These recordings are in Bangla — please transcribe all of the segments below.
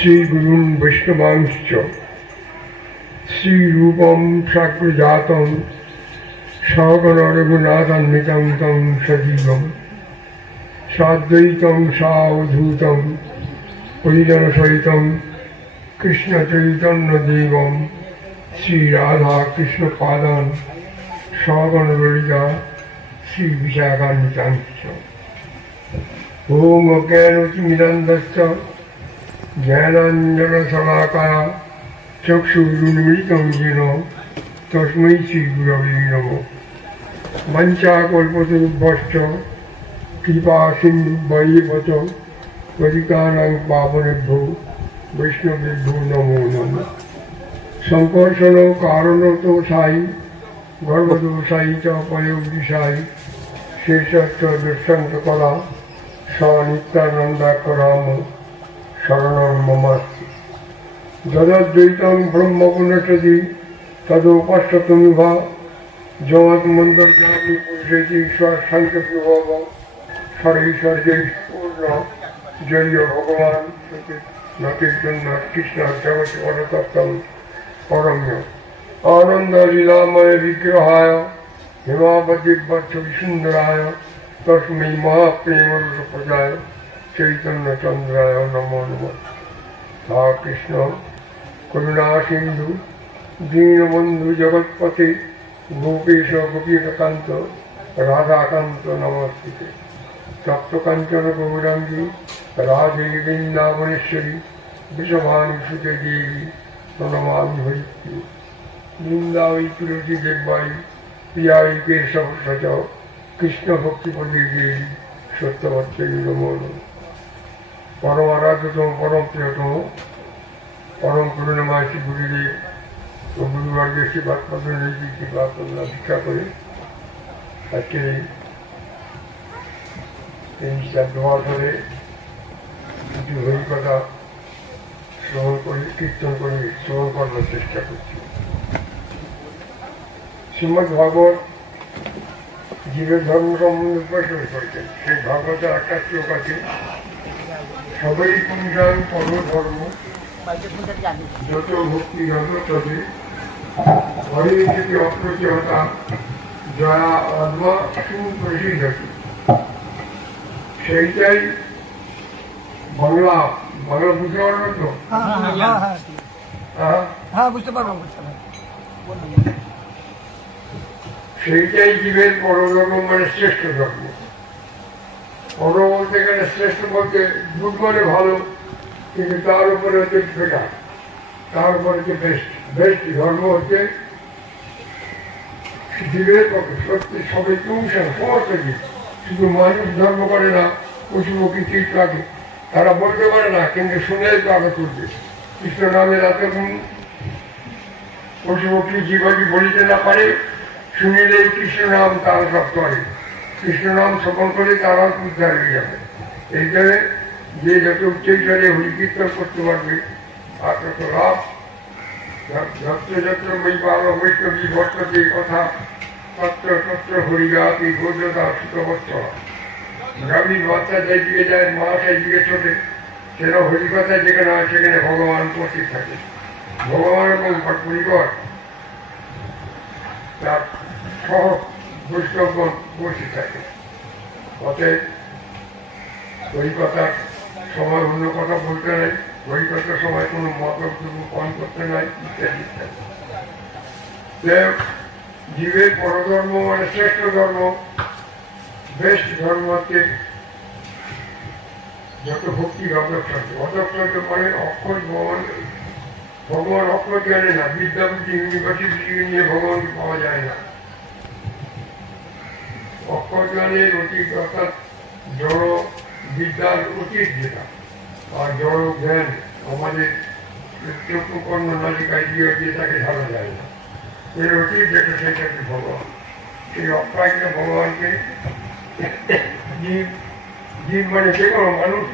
श्रीगुरून् वैष्णवांश्च श्रीरूपं साग्रजातं सहगण रघुनाथान्वितं तं सजीवं साद्वैतं सावधूतं परिजनसहितं कृष्णचैतन्यदेवं श्रीराधाकृष्णपादान् सहगण ललिता श्रीविशाखान्वितांश्च ॐ अज्ञानतिमिरान्धस्य ज्ञानाञ्जनशलाकया चक्षुरुन्मीलितं येन तस्मै श्रीगुरवे नमः। वञ्चाकल्पतरुभ्यश्च कृपासिन्धुभ्येव च पतितानां पावनेभ्यो वैष्णवेभ्यो नमो नमः। संकर्षण कारणतोषायि गर्भदोषायि च पयोदिशायि शेषश्च दुष्यन्तकला स नित्यानन्दाकराम शरणं ममास्ति। यद्वैतं ब्रह्म पुनश्चि तदोपष्टतनुभा जगन्मन्दर्जामि पुरुषेति स्वशान्तविभव शरैश्वर्यैः जय भगवान् नतीर्जन्म कृष्ण जगति परतत्त्वं परम्य आनन्दलीलामय विग्रहाय हिमावतीवत्सविसुन्दराय तस्मै महाप्रेमरसप्रदाय चैतन्यचन्द्राय नमो नमः। हा कृष्ण करुणा सिंधु दीनबंधु जगत्पते गोपेश गोपीकांत राधाकांत नमस्ते। तप्तकांचन गौरांगी राधे वृंदावनेश्वरी वृषभानुसुते देवी प्रणमामि हरिप्रिय। वृंदावै तुलसी देवाई प्रियाई केशव सच कृष्ण भक्तिपदे देवी सत्यवत्यै नमो नमः। परम आराध्यतम परम प्रियतम परम करुणामय श्री गुरुदेव ও গুরুবর্গের কৃপার কৃপা করুণা ভিক্ষা করে আজকে এই দোয়া ধরে কিছু হরিকথা শ্রবণ করি কীর্তন করি শ্রবণ করার চেষ্টা করছি। শ্রীমদ্ ভাগবত জীবের ধর্ম সম্বন্ধে প্রশ্ন করেছেন। সেই ভাগবতের একটা শ্লোক আছে, সবাই পুঞ্জান পরধর্ম যত ভক্তি যত তবে হরে থেকে অপ্রতিহতা জয়া অদ্ভা সুপ্রসিদ্ধতি। সেইটাই বাংলা বাংলা বুঝতে পারবেন তো? হ্যাঁ বুঝতে পারবো। সেইটাই জীবের পরধর্ম মানে শ্রেষ্ঠ ধর্ম। পর বলতে গেলে শ্রেষ্ঠ বলতে গুড মানে ভালো, কিন্তু তার উপরে হচ্ছে বেটার, তার উপরে হচ্ছে বেস্ট। বেস্ট ধর্ম হচ্ছে জীবের পক্ষে সত্যি সবাইকে অনুসার সমস্ত জীব। শুধু মানুষ ধর্ম করে না, পশু পক্ষী ঠিক লাগে, তারা বলতে পারে না কিন্তু শুনেই তো আগে করবে। কৃষ্ণ নামের এত গুণ, পশু পক্ষী জীবাদি বলিতে না পারে, শুনিলেই কৃষ্ণ নাম তারা সব করে। কৃষ্ণ নাম শ্রবণ করে তারা উদ্ধার হয়ে যাবে। এই জন্য যে যত উচ্চৈস্বরে হরিকীর্তন করতে পারবে আর তত লাভ। যত্র যত্র বৈপাল বৈষ্ণবী বর্ততে কথা তত্র তত্র হরিগাতি গোদ্রতা সুতবত্র। গ্রামীণ বাচ্চা চাইদিকে যায়, মা চাইদিকে ছোটে, সেটা হরিকথা যেখানে হয় সেখানে ভগবান উপস্থিত থাকে। ভগবান এবং পরিবার তার সহ বৈষ্ণবগণ উপস্থিত থাকে। অতএব হরিকথার সময় অন্য কথা বলতে নাই, হরিকথার সময় কোনো মতলব পান করতে নাই, ইত্যাদি ইত্যাদি। জীবের পরধর্ম মানে শ্রেষ্ঠ ধর্ম, বেস্ট ধর্ম হচ্ছে যত ভক্তি অদক্ষত। অদক্ষত মানে অক্ষর ভগবান, ভগবান অক্ষর জানে না। বিদ্যাপীঠ ইউনিভার্সিটি নিয়ে ভগবানকে পাওয়া যায় না। অক্ষর জ্ঞানের অতীত অর্থাৎ জড় বিদ্যার অতীত যেটা, আর জড় জ্ঞান আমাদের চক্ষু কর্ণ নালিকায় দিয়ে তাকে ঢালা যায় না। এর অতীত যেটা সেটা হচ্ছে ভগবান। সেই অক্ষয়কে ভগবানকে জীব, জীব মানে যে কোনো মানুষ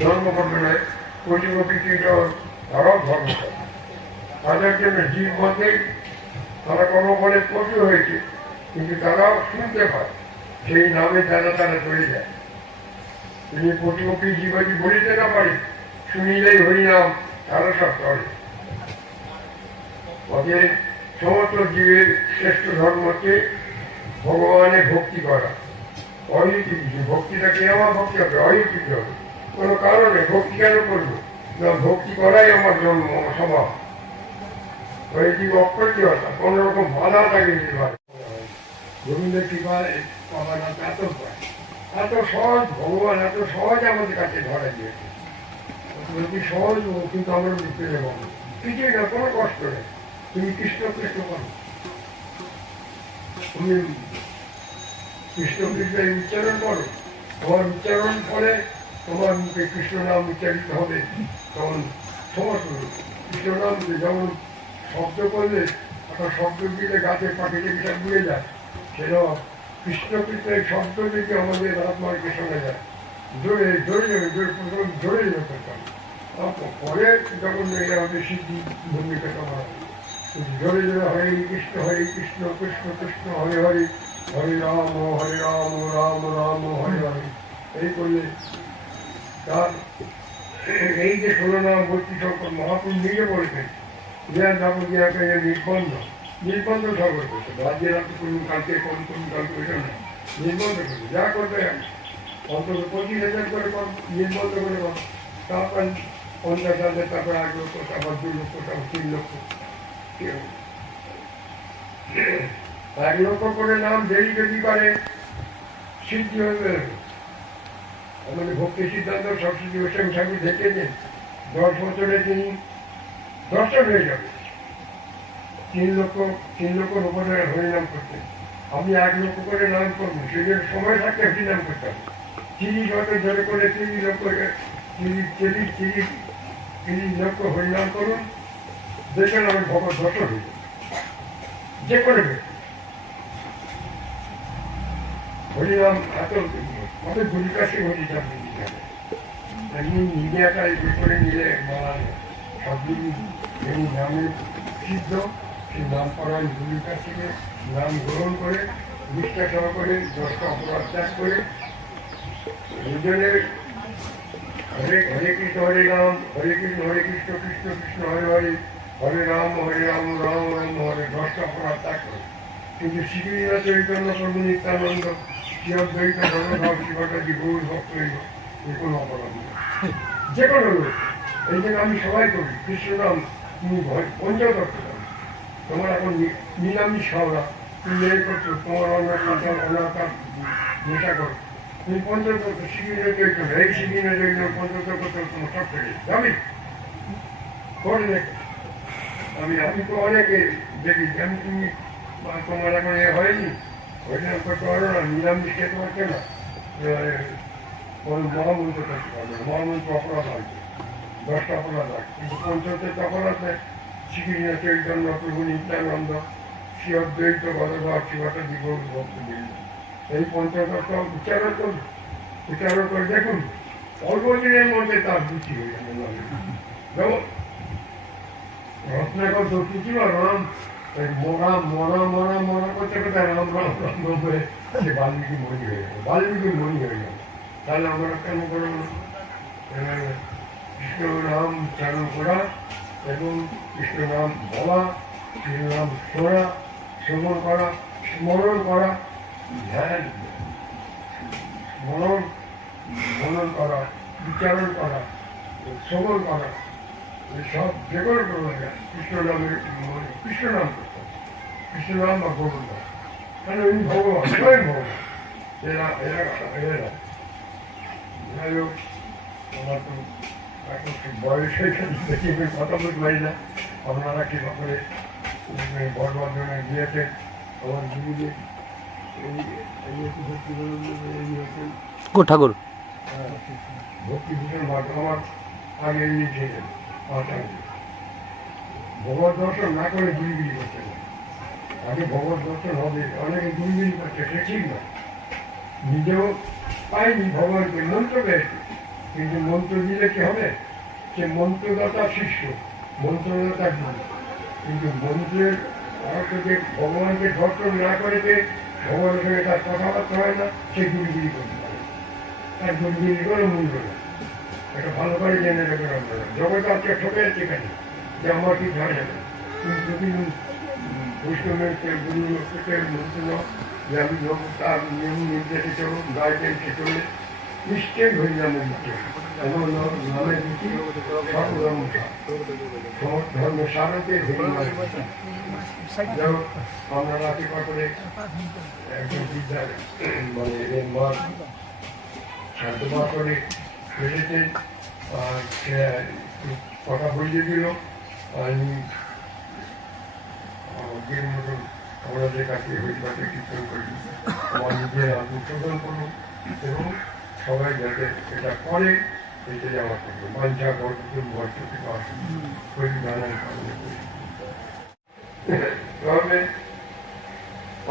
ধর্ম করবে না, পশু পক্ষীটা তারাও ধর্ম করে। তাদের জন্য জীব মধ্যেই তারা কর্মফলে পশু হয়েছে, কিন্তু তারাও শুনতে পায়, সেই নামে তারা চলে যায়। তিনি পশু পক্ষী জীবাদি বলিতে না পারে, শুনিলেই হরিনাম তারা সব করে। ওদের সমস্ত জীবের শ্রেষ্ঠ ধর্ম হচ্ছে ভগবানের ভক্তি করা। অহিত ভক্তিটাকে আমার ভক্তি হবে, অহিত হবে কোনো কারণে। ভক্তি কেন করবো না, ভক্তি করাই আমার জন্ম স্বভাব। ঐদিক অপ্রতিহতা কোন রকম বাধা থাকে গোবিন্দের কৃপায় বাবা না এত সহজ, ভগবান এত সহজ আমাদের কাছে ধরা দিয়েছে। সহজ কিন্তু আমরা বুঝতে যাবো কিছুই না, কোনো কষ্ট নেই। তুমি কৃষ্ণ কৃষ্ণ করো, তুমি কৃষ্ণ কৃষ্ণ উচ্চারণ করো, তোমার উচ্চারণ করে তোমার মুখে কৃষ্ণ নাম উচ্চারিত হবে। তখন সমস্ত কৃষ্ণ নাম যেমন শব্দ করলে একটা শব্দ দিলে গাছের পাখিতে সব ঘুরে যায়, সেরকম কৃষ্ণ কৃষ্ণের শব্দ দিকে আমাদের আত্মাকে শোনা যায়। জোরে জোরে যাবে, জোরে জোরে যেতে পারে। পরে যখন আমাদের সিদ্ধি ভূমিকা তোমার জোরে জোরে হরে কৃষ্ণ কৃষ্ণ কৃষ্ণ হরে হরে, হরে রাম রাম রাম হরে হরে, এই করলে তার এই যে 16 নাম ভর্তি শঙ্কর মহাপুর নিজে বলছেন নির্বন্ধ ঠাকুর করছে। রাজ্যের আপনি কোন কালকে কোন কালকে ওইটা না, নির্বন্ধ করছে। যা করবে অন্তত 25,000 করে কম, নির্বন্ধ করে কম। তারপর 50,000, তারপর 1 লক্ষ, তারপর 2 লক্ষ, তারপর 3 লক্ষ। 1 লক্ষ করে নাম দেরি যদি পারে সিদ্ধি হয়ে আমাদের ভক্তি সিদ্ধান্ত সরস্বতী গোস্বামী ঠাকুর দেখে নেন। 10 বছরে তিনি দর্শন হয়ে যাবে। 3 লক্ষর উপরে হরিনাম করতেন। আমি 1 লক্ষ করে নাম করবো, সেজন্য সময় থাকতে হরিনাম করতে হবে। 30 বছর ধরে করে 30 লক্ষ হরিনাম করুন, দেখেন আমি ভগবত দর্শন হয়ে যাবে। যে করে হরিনাম এত গুরুর কাছে হরিনাম এমনি নিজে একা করে নিলে মারা সবগুলি এই নামের সিদ্ধ, সেই নাম পড়ায় গুরুর কাছ থেকে নাম গ্রহণ করে নিষ্ঠা সহকারে 10টা অপরাধ ত্যাগ করে দুজনের হরে হরে কৃষ্ণ হরে রাম, হরে কৃষ্ণ কৃষ্ণ কৃষ্ণ হরে হরে, হরে রাম রাম রাম হরে, 10টা অপরাধ ত্যাগ করে। কিন্তু শ্রীকৃষ্ণ চৈতন্য প্রভু নিত্যানন্দ শিবদ্বৈত ভগবান শিবটাজি গৌর ভক্ত এই কোনো অপরাধ নেই, যে কোনো লোক। এই জন্য আমি সবাই করি কৃষ্ণ নাম তুমি পঞ্চদত্ত তোমার এখন নিরামিষ খাওয়া, তুমি এই করছো, তোমার অনাকার নেশা করো, তুমি পঞ্চদত্ত শিবিরে চৈতন্য, এই শিবিরে চৈতন্য পঞ্চদত্ত তোমার সব ফেলে যাবি করে দেখো। আমি তো অনেকে দেখি যেমন তুমি তোমার এখন এ হয়নি, ওইটা করতে পারো না, নিরামিষ খেতে পারছে না, মহামন্ত্র করতে পারবে না, মহামন্ত্র অপরাধ হয়, 10টা অপরাধ হয়। কিন্তু পঞ্চদত্ত অপরাধ নেই। শ্রীকৃষ্ণ চৈতন্য প্রভু নিত্যানন্দ শ্রী অদ্বৈত গদাধর শিবটাজি গৌর ভক্তবৃন্দ, এই পঞ্চদত্ত উচ্চারণ করে দেখুন, অল্প দিনের মধ্যে তার রুচি হয়ে যাবে। যেমন রত্নাকর দোষী ছিল, রাম মরা করতে করতে রাম রাম রাম করে সে বাল্মীকি মণি হয়ে যাবে, তাহলে আমরা কেন করব কৃষ্ণ নাম চালন করা এবং কৃষ্ণ নাম বলা, কৃষ্ণ নাম শোনা, শ্রবণ করা, স্মরণ করা, ধ্যান মনন করা, বিচারণ করা, শ্রবণ করা, সব যে কোনো করা যায়। কৃষ্ণ নাম করতে, কৃষ্ণ নাম বা গোবিন্দ, কারণ উনি ভগবান, স্বয়ং ভগবান। এরা যাই হোক, আমার তো এখন বয়স হয়েছে, কথা বলতে পারি না। আপনারা কৃপা করে বর্ধমানে গিয়েছেন, আমার গুরুদেব ঠাকুর ভক্তিভূষণ মাঠ আমার আগে নিয়েছিলেন। ভগবত দর্শন না করে গুলিগুলি করছে না, আগে ভগবত দর্শন হবে। অনেকে গুলিগুলি করছে, সে ঠিক না। নিজেও পাইনি ভগবানকে, মন্ত্র পেয়েছে, কিন্তু মন্ত্র দিলে কি হবে? সে মন্ত্রদাতা শিষ্য, মন্ত্রদাতা গুরু। কিন্তু মন্ত্রের অর্থ যে ভগবানকে দর্শন না করেছে, ভগবানের সঙ্গে তার কথাবার্তা হয় না, সে গুলিগুলি করতে পারে, তার গুলিগুলি কোনো মূল্য না। এটা ভালো করে জেনে নেবেন আপনারা। জগৎ আজকে ঠকে যাচ্ছে কেন যে আমার কি যায় যাবে, কিন্তু যদি বৈষ্ণবের গুরু লোকের মন্ত্র যে আমি তার নিয়ম নির্দেশিত গাইডেন্সে চলে নিশ্চয়ই হরিনামের দিচ্ছে এমন নামের দিচ্ছি সর্বধর্ম ধর্ম সারতে হরিনাম। যাই হোক আমরা রাতে করে একজন বিদ্যার মানে এর মার শান্তবার করে ফেলেছেন, আর সে কথা বলিয়ে দিল। আমি আমাদের মতন আমাদের কাছে হরিপাতে কীর্তন করি, আমার নিজের আত্মশোধন করুন এবং সবাই যাতে এটা করে এটাই আমার করবো বাঞ্ছা গর্জন বর্ষকে হরি নানান কারণে করি। তবে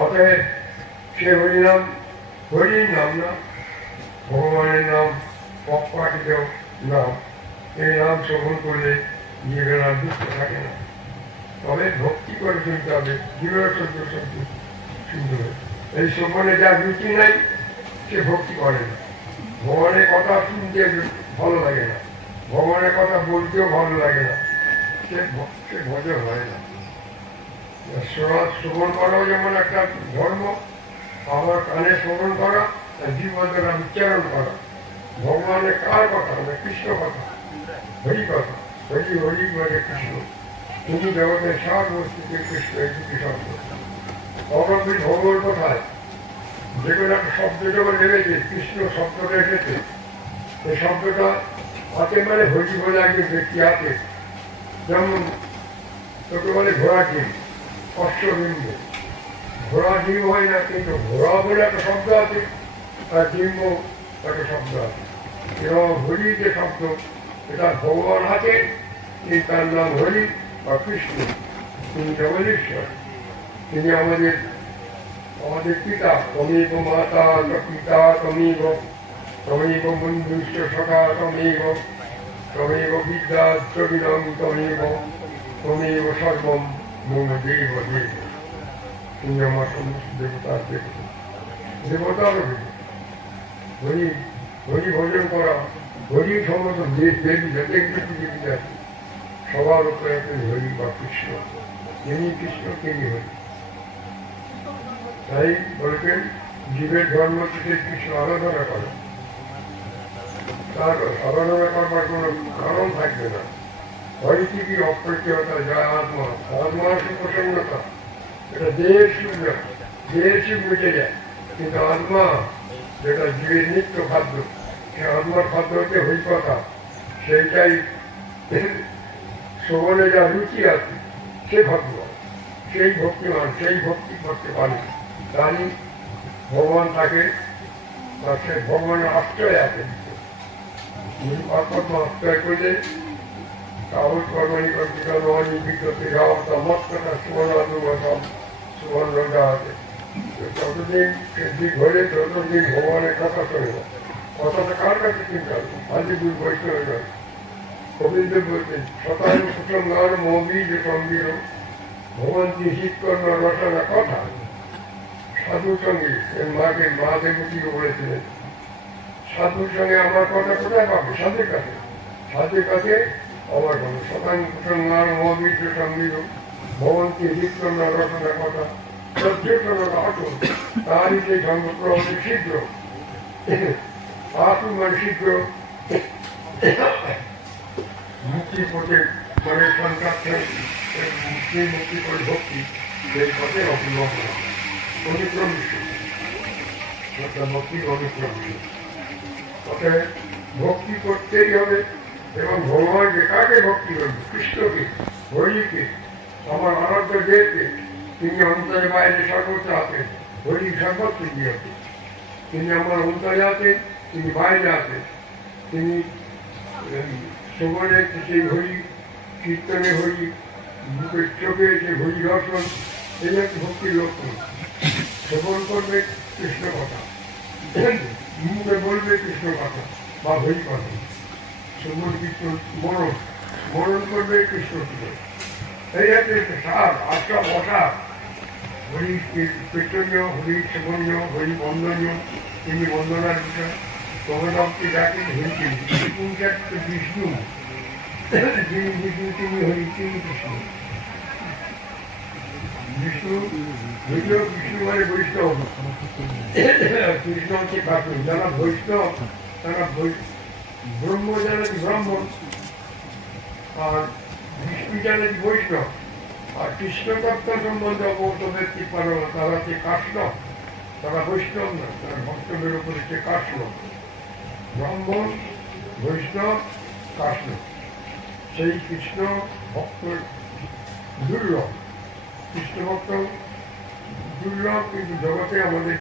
অতএব সে হরিনাম হরির নাম না, ভগবানের নাম পক্ষপাঠিত নাম। এই নাম শ্রবণ করলে জীবের আর দুঃখ থাকে না। তবে ভক্তি করে শুনতে হবে, জীবের সহ্য সহ্য শুনতে হবে। এই শ্রবণে যার রুচি নাই সে ভক্তি করে না। ভগবানের কথা শুনতে ভালো লাগে না, ভগবানের কথা বলতেও ভালো লাগে না, সে ভজন হয় না। শ্রবণ করাও যেমন একটা ধর্ম, আমার কানে শ্রবণ করা আর জীবন দ্বারা উচ্চারণ করা। ভগবানের কার কথা মানে কৃষ্ণ কথা, হরি কথা, হরি হরি মানে কৃষ্ণ। তিনি জগতের সব বস্তুকে কৃষ্ণ এই দুটি শব্দ। অগম্ভীর ভগবান কোথায় যে কোনো একটা শব্দ যখন লেগেছে কৃষ্ণ শব্দটা এসেছে, এই শব্দটা হাতে মানে হরি বলে একজন ব্যক্তি আছে। যেমন তোকে বলে ঘোড়া ডিম, অশ্ববিম্ব, ঘোড়া ডিম হয় না, কিন্তু ঘোড়া বলে একটা শব্দ আছে আর ডিম্ব একটা শব্দ আছে। এবং হরি যে শব্দ এটা ভগবান আছে, তিনি তার নাম হরি বা কৃষ্ণ, তিনি জগদীশ্বর, তিনি আমাদের পিতা। তমেব মাতা পিতা তমেব, তমেব বন্ধুশ্চ সখা তমেব, তমেব বিদ্যা দ্রবিণম তমেব, তমেব সর্বম মম দেব দেব। তিনি আমার সমস্ত দেবতার দেবতা, দেবতার হরি হরি ভজন করা, হরি সমস্ত দেবী যাতে পৃথিবীতে আছে সবার উপরে হরি বা কৃষ্ণ, তিনি কৃষ্ণ তিনি হরি। তাই বলতেন জীবের ধর্ম থেকে কৃষ্ণ আরাধনা করে, তার আরাধনা করবার কোনো কারণ থাকবে না। হরি থেকে অপ্রত্যতা যা আত্মা, আত্মার প্রসন্নতা, এটা দেহের সুখ না, দেহের সুখ বুঝে যায়, কিন্তু আত্মা যেটা জীবের নিত্য খাদ্য, সে আত্মার খাদ্য হচ্ছে হরি কথা। সেইটাই শ্রবণে যা রুচি আছে সে ভগবান, সেই ভক্তিমান, সেই ভক্তি করতে পারে, তারই ভগবান থাকে, আর সে ভগবানের আশ্রয় আছে। পরমাত্মা আশ্রয় করলে কাগজ কর্মানি কর্মিকা নবানি বিজ্ঞতে যাওয়া মতটা সুবর্ণ সুবর্ণ রোজা আছে। যতদিন ঠিক হলে ততদিন ভগবানের কথা শোনে না। কথাটা কার কাছে চিন্তা হবে? আদি গুরু বৈষ্ণব নয়। গোবিন্দ বলছেন শতায়ু সুসঙ্গার মবীজ সঙ্গীর ভগবন্তী শীতকর্ণ রচনা কথা। সাধুর সঙ্গে মাকে মা দেবতীকে বলেছিলেন সাধুর সঙ্গে আমার কথা কোথায় পাবে? সাধুর কাছে, সাধুর কাছে আমার কথা। শতায়ু সুসঙ্গার মবীজ সঙ্গীর ভগবন্তী শীতকর্ণ রচনা কথা। তারই সেই সংগ্রহ শীঘ্র আপনি মানে শীঘ্র মুক্তি পথে মানে সন্তান মুক্তি করে ভক্তি সেই পথে অনুক্রম ভক্তি অনুক্রম পথে ভক্তি করতেই হবে। এবং ভগবানকে কাকে ভক্তি করবে? কৃষ্ণকে, হরিকে, আমার আরাধ্য দেবকে। তিনি অন্তরে বাইরে সর্বত্র আছেন, হরি সর্বত্র আছে। তিনি আমার অন্তরে আছেন, তিনি বাইরে আছেন। তিনি শ্রবণে সেই হরি, কীর্তনে হরি, মুখের চোখে যে হরি দর্শন, এই হচ্ছে ভক্তির লক্ষণ। শ্রবণ করবে কৃষ্ণ কথা, মুখে বলবে কৃষ্ণ কথা বা হরি কথা। শ্রবণ কীর্তন মরণ, মরণ করবে কৃষ্ণ কীর্তন। এই হচ্ছে সার, আটটা বসার। হরি কীর্তনীয়, হরি শ্রবণীয়, হরি বন্দনীয়, তিনি বন্দনার বিষয়। প্রণবকে ডাকেন হইতে পুঞ্জাত্ম বিষ্ণু, যিনি বিষ্ণু তিনি হরি তিনি কৃষ্ণ। বিষ্ণু যদিও বিষ্ণু মানে বৈষ্ণব, কৃষ্ণ হচ্ছে ঠাকুর। যারা বৈষ্ণব তারা ব্রহ্ম জানে ব্রাহ্মণ, আর বিষ্ণু জানে বৈষ্ণব। আর কৃষ্ণ তত্ত্ব সম্বন্ধে অবগত ব্যক্তি পারো না, তারা হচ্ছে কাষ্ণব, তারা বৈষ্ণব না, তারা ভক্তদের উপর হচ্ছে কাষ্ণব। ব্রাহ্মণ, বৈষ্ণব, কাষ্ণব। সেই কৃষ্ণ ভক্ত দুর্লভ, কৃষ্ণ ভক্ত দুর্লভ, কিন্তু জগতে আমাদের